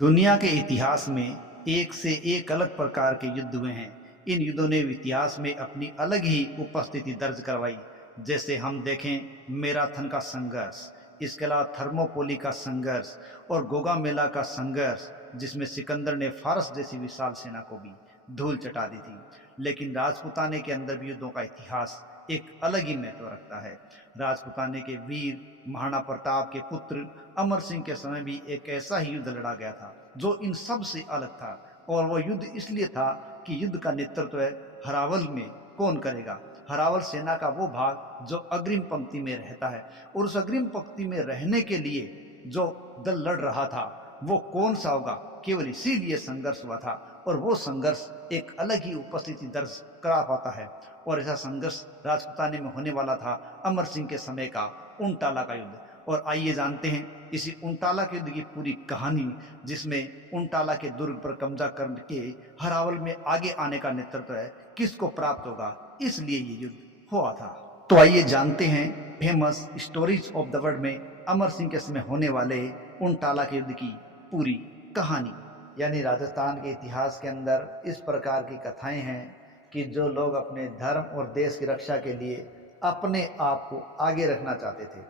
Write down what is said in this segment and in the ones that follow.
दुनिया के इतिहास में एक से एक अलग प्रकार के युद्ध हुए हैं। इन युद्धों ने इतिहास में अपनी अलग ही उपस्थिति दर्ज करवाई। जैसे हम देखें मैराथन का संघर्ष, इसके अलावा थर्मोपोली का संघर्ष और गोगा मेला का संघर्ष, जिसमें सिकंदर ने फारस जैसी विशाल सेना को भी धूल चटा दी थी। लेकिन राजपुताने के अंदर भी युद्धों का इतिहास एक अलग ही महत्व रखता है। राजपुताने के वीर महाराणा प्रताप के पुत्र अमर सिंह के समय भी एक ऐसा ही युद्ध लड़ा गया था जो इन सब से अलग था। और वो युद्ध इसलिए था कि युद्ध का नेतृत्व हरावल में कौन करेगा। हरावल सेना का वो भाग जो अग्रिम पंक्ति में रहता है, और उस अग्रिम पंक्ति में रहने के लिए जो दल लड़ रहा था वो कौन सा होगा, केवल इसीलिए संघर्ष हुआ था। और वो संघर्ष एक अलग ही उपस्थिति दर्ज करा पाता है। और ऐसा संघर्ष राजपुताने में होने वाला था अमर सिंह के समय का उनटाला का युद्ध। और आइए जानते हैं इसी उनटाला के युद्ध की पूरी कहानी, जिसमें उनटाला के दुर्ग पर कब्जा करके हरावल में आगे आने का नेतृत्व है किसको प्राप्त होगा, इसलिए ये युद्ध हुआ था। तो आइए जानते हैं famous stories of the world में अमर सिंह के समय होने वाले उनटाला के युद्ध की पूरी कहानी। यानी राजस्थान के इतिहास के अंदर इस प्रकार की कथाएं हैं कि जो लोग अपने धर्म और देश की रक्षा के लिए अपने आप को आगे रखना चाहते थे,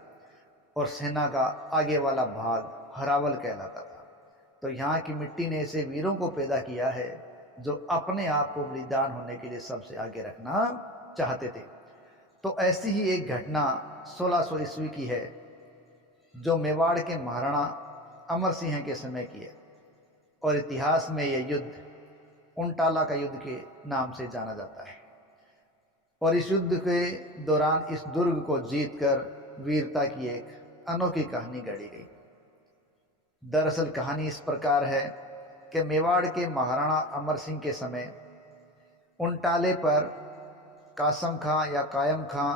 और सेना का आगे वाला भाग हरावल कहलाता था। तो यहाँ की मिट्टी ने ऐसे वीरों को पैदा किया है जो अपने आप को बलिदान होने के लिए सबसे आगे रखना चाहते थे। तो ऐसी ही एक घटना 1600 ईस्वी की है जो मेवाड़ के महाराणा अमर सिंह के समय की है, और इतिहास में यह युद्ध उनटाला का युद्ध के नाम से जाना जाता है। और इस युद्ध के दौरान इस दुर्ग को जीतकर वीरता की एक अनोखी कहानी गढ़ी गई। दरअसल कहानी इस प्रकार है कि मेवाड़ के महाराणा अमर सिंह के समय उनटाले पर कासम खां या कायम खां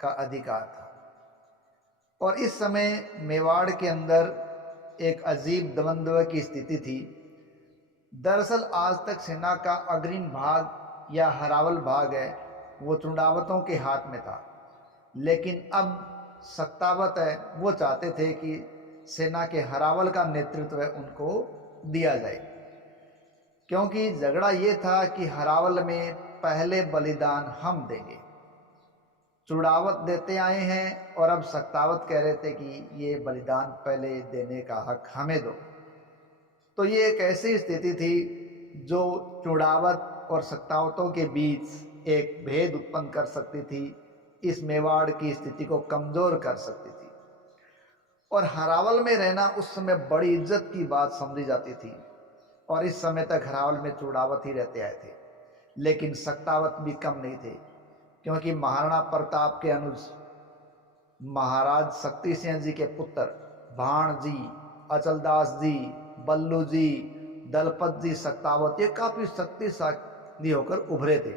का अधिकार था, और इस समय मेवाड़ के अंदर एक अजीब द्वंद्व की स्थिति थी। दरअसल आज तक सेना का अग्रिम भाग या हरावल भाग है वो चुंडावतों के हाथ में था, लेकिन अब सत्तावत है वो चाहते थे कि सेना के हरावल का नेतृत्व उनको दिया जाए, क्योंकि झगड़ा ये था कि हरावल में पहले बलिदान हम देंगे। चुड़ावत देते आए हैं और अब सत्तावत कह रहे थे कि ये बलिदान पहले देने का हक हमें दो। तो ये एक ऐसी स्थिति थी जो चुड़ावत और सत्तावतों के बीच एक भेद उत्पन्न कर सकती थी, इस मेवाड़ की स्थिति को कमजोर कर सकती थी। और हरावल में रहना उस समय बड़ी इज्जत की बात समझी जाती थी, और इस समय तक हरावल में चुड़ावत ही रहते आए थे। लेकिन सत्तावत भी कम नहीं थे, क्योंकि महाराणा प्रताप के अनुज महाराज शक्ति सिंह जी के पुत्र भाण जी, अचलदास जी, बल्लू जी, दलपत जी सत्तावत ये काफी शक्तिशाली होकर उभरे थे।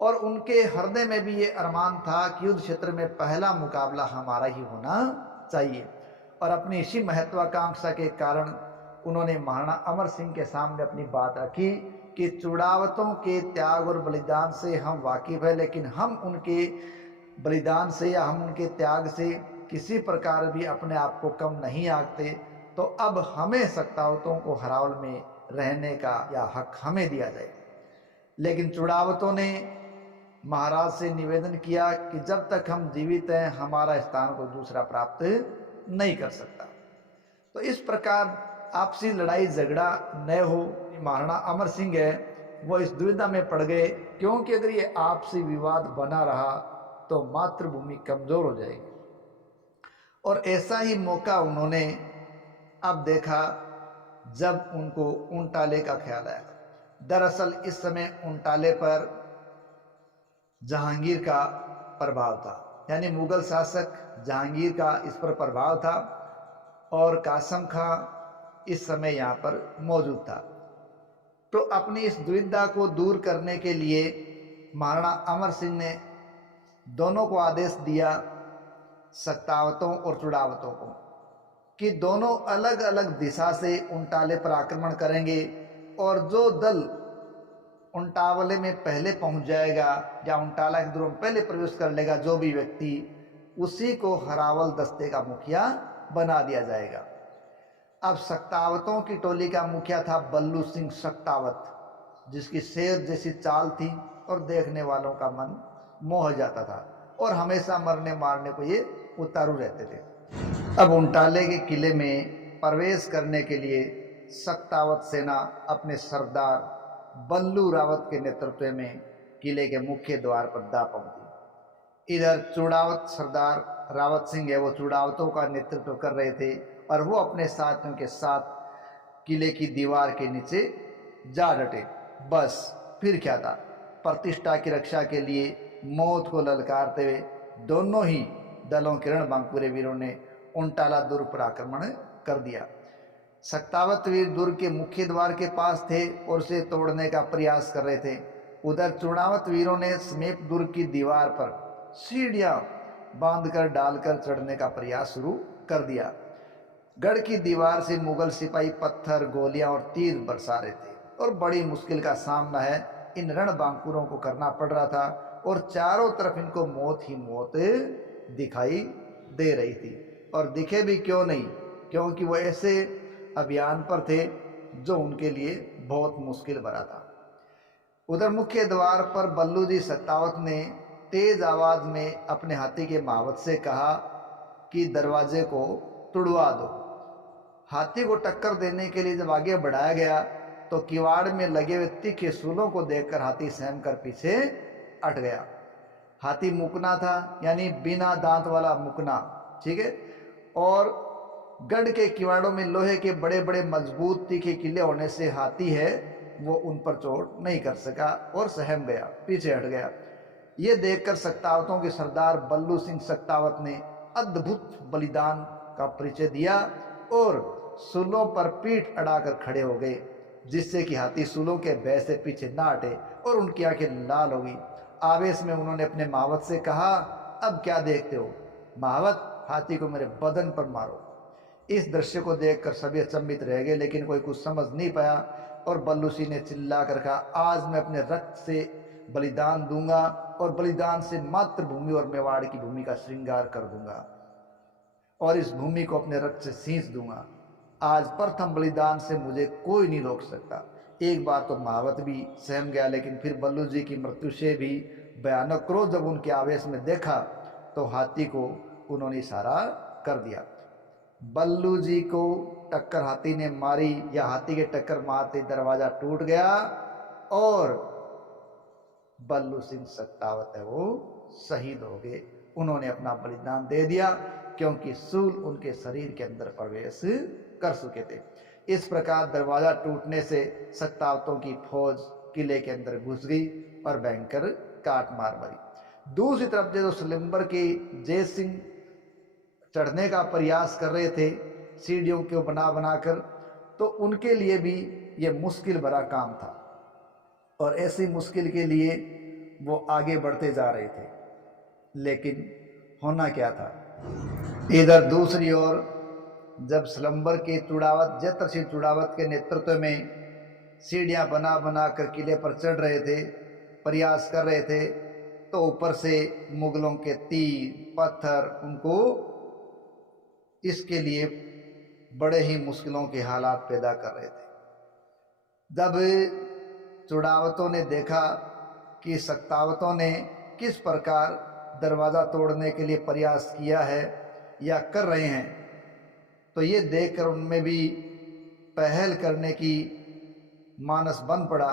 और उनके हृदय में भी ये अरमान था कि युद्ध क्षेत्र में पहला मुकाबला हमारा ही होना चाहिए। और अपनी इसी महत्वाकांक्षा के कारण उन्होंने महाराणा अमर सिंह के सामने अपनी बात रखी कि चुड़ावतों के त्याग और बलिदान से हम वाकिफ है, लेकिन हम उनके बलिदान से या हम उनके त्याग से किसी प्रकार भी अपने आप को कम नहीं आंकते। तो अब हमें सत्तावतों को हरावल में रहने का या हक हमें दिया जाए। लेकिन चुड़ावतों ने महाराज से निवेदन किया कि जब तक हम जीवित हैं हमारा स्थान को दूसरा प्राप्त नहीं कर सकता। तो इस प्रकार आपसी लड़ाई झगड़ा न हो, महाराणा अमर सिंह है वो इस दुविधा में पड़ गए, क्योंकि अगर ये आपसी विवाद बना रहा तो मातृभूमि कमजोर हो जाएगी। और ऐसा ही मौका उन्होंने अब देखा जब उनको उनटाले का ख्याल आया। दरअसल इस समय उनटाले पर जहांगीर का प्रभाव था, यानी मुगल शासक जहांगीर का इस पर प्रभाव था, और कासम खां इस समय यहाँ पर मौजूद था। तो अपनी इस दुविधा को दूर करने के लिए महाराणा अमर सिंह ने दोनों को आदेश दिया, सत्तावतों और चुड़ावतों को, कि दोनों अलग अलग दिशा से उनटाले पर आक्रमण करेंगे, और जो दल उनटाले में पहले पहुंच जाएगा या उनटाला के दुर्ग में पहले प्रवेश कर लेगा जो भी व्यक्ति, उसी को हरावल दस्ते का मुखिया बना दिया जाएगा। अब सक्तावतों की टोली का मुखिया था बल्लू सिंह सक्तावत, जिसकी शेर जैसी चाल थी और देखने वालों का मन मोह जाता था और हमेशा मरने मारने को ये उतारू रहते थे। अब उंटाले के किले में प्रवेश करने के लिए सक्तावत सेना अपने सरदार बल्लू रावत के नेतृत्व में किले के मुख्य द्वार पर दा पहुंची। इधर चूड़ावत सरदार रावत सिंह है, वो चूड़ावतों का नेतृत्व कर रहे थे और वो अपने साथियों के साथ किले की दीवार के नीचे जा डटे। बस फिर क्या था, प्रतिष्ठा की रक्षा के लिए मौत को ललकारते हुए दोनों ही दलों के रणबांकुरे वीरों ने उंटाला दुर्ग पर आक्रमण कर दिया। सक्तावत वीर दुर्ग के मुख्य द्वार के पास थे और उसे तोड़ने का प्रयास कर रहे थे। उधर चूड़ावत वीरों ने समीप दुर्ग की दीवार पर सीढ़ियां बांधकर डालकर चढ़ने का प्रयास शुरू कर दिया। गढ़ की दीवार से मुगल सिपाही पत्थर, गोलियां और तीर बरसा रहे थे और बड़ी मुश्किल का सामना है इन रणबांकुरों को करना पड़ रहा था और चारों तरफ इनको मौत ही मौत दिखाई दे रही थी। और दिखे भी क्यों नहीं, क्योंकि वो ऐसे अभियान पर थे जो उनके लिए बहुत मुश्किल भरा था। उधर मुख्य द्वार पर बल्लू जी सक्तावत ने तेज आवाज में अपने हाथी के महावत से कहा कि दरवाजे को तुड़वा दो। हाथी को टक्कर देने के लिए जब आगे बढ़ाया गया तो किवाड़ में लगे हुए तीखे सूलों को देखकर हाथी सहम कर पीछे हट गया। हाथी मुकना था, यानी बिना दांत वाला मुकना, ठीक है। और गढ़ के किवाड़ों में लोहे के बड़े बड़े मजबूत तीखे किले होने से हाथी है वो उन पर चोट नहीं कर सका और सहम गया, पीछे हट गया। ये देखकर सक्तावतों के सरदार बल्लू सिंह सक्तावत ने अद्भुत बलिदान का परिचय दिया और सूलों पर पीठ अड़ाकर खड़े हो गए, जिससे कि हाथी सूलों के भय से पीछे ना हटे और उनकी आंखें लाल हो गई। आवेश में उन्होंने अपने महावत से कहा, अब क्या देखते हो महावत, हाथी को मेरे बदन पर मारो। इस दृश्य को देखकर सभी अचंभित रह गए, लेकिन कोई कुछ समझ नहीं पाया और बल्लू सिंह ने चिल्ला कर कहा, आज मैं अपने रक्त से बलिदान दूंगा और बलिदान से मातृभूमि और मेवाड़ की भूमि का श्रृंगार कर दूंगा और इस भूमि को अपने रक्त से सींच दूंगा। आज प्रथम बलिदान से मुझे कोई नहीं रोक सकता। एक बार तो महावत भी सहम गया, लेकिन फिर बल्लू जी की मृत्यु से भी भयानक क्रोध जब उनके आवेश में देखा तो हाथी को उन्होंने इशारा कर दिया। बल्लू जी को टक्कर हाथी ने मारी या हाथी के टक्कर मारते दरवाजा टूट गया और बल्लू सिंह सक्तावत है वो शहीद हो गए। उन्होंने अपना बलिदान दे दिया क्योंकि सूल उनके शरीर के अंदर प्रवेश कर चुके थे। इस प्रकार दरवाजा टूटने से सक्तावतों की फौज किले के अंदर घुस गई और भयंकर काट मार मरी। दूसरी तरफ जो सलेम्बर के जय सिंह चढ़ने का प्रयास कर रहे थे सीढ़ियों को बना बनाकर, तो उनके लिए भी ये मुश्किल भरा काम था और ऐसी मुश्किल के लिए वो आगे बढ़ते जा रहे थे। लेकिन होना क्या था, इधर दूसरी ओर जब सलम्बर के चूड़ावत जयत्र सिंह चूड़ावत के नेतृत्व में सीढ़ियां बना बना कर किले पर चढ़ रहे थे, प्रयास कर रहे थे, तो ऊपर से मुगलों के तीर पत्थर उनको इसके लिए बड़े ही मुश्किलों के हालात पैदा कर रहे थे। जब चूड़ावतों ने देखा कि सक्तावतों ने किस प्रकार दरवाज़ा तोड़ने के लिए प्रयास किया है या कर रहे हैं, तो ये देखकर उनमें भी पहल करने की मानस बन पड़ा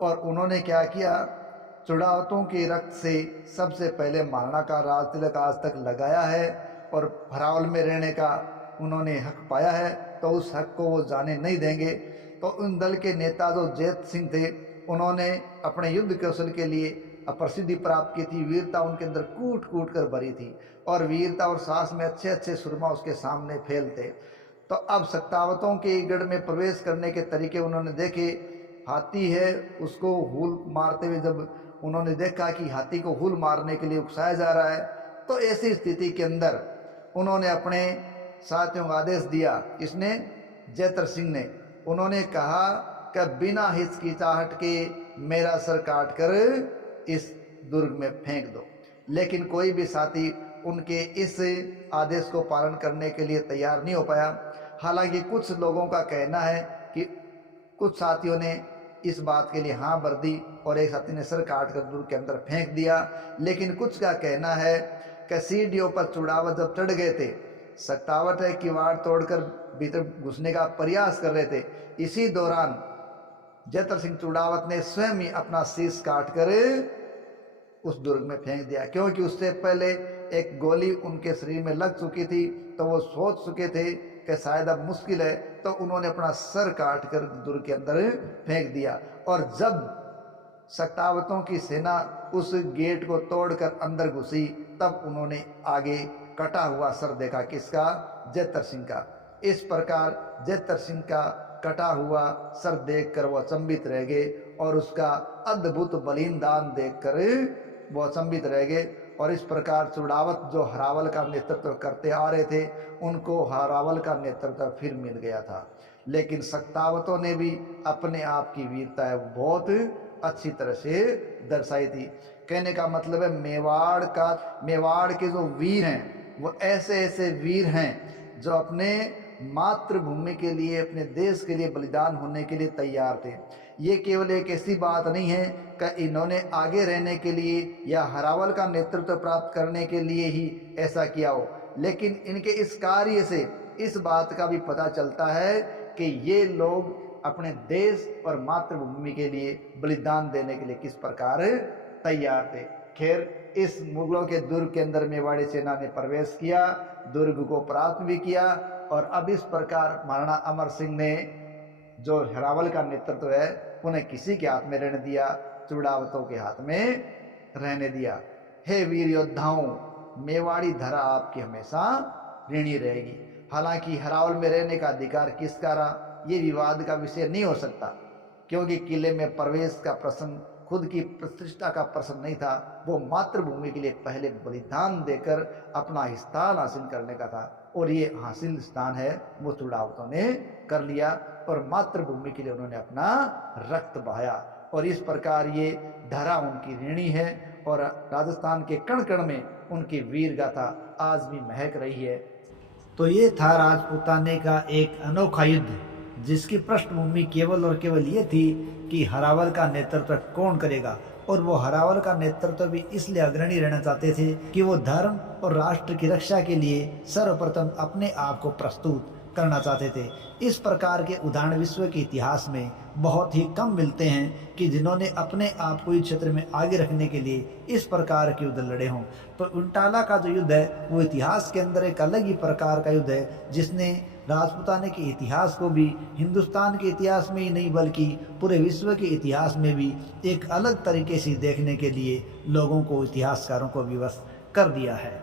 और उन्होंने क्या किया, चूड़ावतों के रक्त से सबसे पहले महाराणा का राज तिलक आज तक लगाया है और भरावल में रहने का उन्होंने हक पाया है, तो उस हक को वो जाने नहीं देंगे। तो उन दल के नेता जो जयत सिंह थे, उन्होंने अपने युद्ध कौशल के लिए प्रसिद्धि प्राप्त की थी, वीरता उनके अंदर कूट कूट कर भरी थी और वीरता और साहस में अच्छे अच्छे सुरमा उसके सामने फैलते। तो अब सक्तावतों के गढ़ में प्रवेश करने के तरीके उन्होंने देखे। हाथी है उसको हुल मारते हुए जब उन्होंने देखा कि हाथी को हुल मारने के लिए उकसाया जा रहा है, तो ऐसी स्थिति के अंदर उन्होंने अपने साथियों को आदेश दिया, इसने जयत्र सिंह ने, उन्होंने कहा कि बिना हिचकिचाहट के मेरा सर काट कर इस दुर्ग में फेंक दो। लेकिन कोई भी साथी उनके इस आदेश को पालन करने के लिए तैयार नहीं हो पाया। हालांकि कुछ लोगों का कहना है कि कुछ साथियों ने इस बात के लिए हाँ भर दी और एक साथी ने सर काट कर दुर्ग के अंदर फेंक दिया, लेकिन कुछ का कहना है कि सीढ़ियों पर चुड़ावत जब चढ़ गए थे, सक्तावट है किवाड़ तोड़कर भीतर घुसने का प्रयास कर रहे थे, इसी दौरान जयतर सिंह चुड़ावत ने स्वयं ही अपना शीश काट कर उस दुर्ग में फेंक दिया, क्योंकि उससे पहले एक गोली उनके शरीर में लग चुकी थी। तो वो सोच चुके थे कि शायद अब मुश्किल है, तो उन्होंने अपना सर काट कर दुर्ग के अंदर फेंक दिया। और जब सक्तावतों की सेना उस गेट को तोड़कर अंदर घुसी, तब उन्होंने आगे कटा हुआ सर देखा, किसका? जयतर सिंह का। इस प्रकार जयतर सिंह का कटा हुआ सर देखकर वो अचंभित रह गए और उसका अद्भुत बलिदान देखकर वो अचंभित रह गए। और इस प्रकार चुड़ावत जो हरावल का नेतृत्व करते आ रहे थे, उनको हरावल का नेतृत्व फिर मिल गया था। लेकिन सक्तावतों ने भी अपने आप की वीरता है बहुत अच्छी तरह से दर्शाई थी। कहने का मतलब है मेवाड़ के जो वीर हैं वो ऐसे ऐसे वीर हैं जो अपने मातृभूमि के लिए, अपने देश के लिए बलिदान होने के लिए तैयार थे। ये केवल एक ऐसी बात नहीं है कि इन्होंने आगे रहने के लिए या हरावल का नेतृत्व प्राप्त करने के लिए ही ऐसा किया हो, लेकिन इनके इस कार्य से इस बात का भी पता चलता है कि ये लोग अपने देश और मातृभूमि के लिए बलिदान देने के लिए किस प्रकार तैयार थे। खैर, इस मुगलों के दुर्ग के अंदर मेवाड़ी सेना ने प्रवेश किया, दुर्ग को प्राप्त भी किया, और अब इस प्रकार महाराणा अमर सिंह ने जो हरावल का नेतृत्व है उन्हें किसी के हाथ में रहने दिया, चुड़ावतों के हाथ में रहने दिया। हे वीर योद्धाओं, मेवाड़ी धरा आपकी हमेशा ऋणी रहेगी। हालांकि हरावल में रहने का अधिकार किसका रहा, ये विवाद का विषय नहीं हो सकता, क्योंकि किले में प्रवेश का प्रश्न खुद की प्रतिष्ठा का प्रश्न नहीं था, वो मातृभूमि के लिए पहले बलिदान देकर अपना स्थान हासिल करने का था, और ये हासिल स्थान है वो चुड़ावतों ने कर लिया और मातृभूमि के लिए उन्होंने अपना रक्त बहाया। और इस प्रकार ये धरा उनकी ऋणी है और राजस्थान के कण कण में उनकी वीर गाथा आज भी महक रही है। तो ये था राजपूताने का एक अनोखा युद्ध, जिसकी पृष्ठभूमि केवल और केवल ये थी कि हरावल का नेतृत्व कौन करेगा। और वो हरावल का नेतृत्व भी इसलिए अग्रणी रहना चाहते थे कि वो धर्म और राष्ट्र की रक्षा के लिए सर्वप्रथम अपने आप को प्रस्तुत करना चाहते थे। इस प्रकार के उदाहरण विश्व के इतिहास में बहुत ही कम मिलते हैं कि जिन्होंने अपने आप को इस क्षेत्र में आगे रखने के लिए इस प्रकार के युद्ध लड़े हों। तो उंटाला का जो युद्ध है वो इतिहास के अंदर एक अलग ही प्रकार का युद्ध है, जिसने राजपूताने के इतिहास को भी हिंदुस्तान के इतिहास में ही नहीं बल्कि पूरे विश्व के इतिहास में भी एक अलग तरीके से देखने के लिए लोगों को, इतिहासकारों को विवश कर दिया है।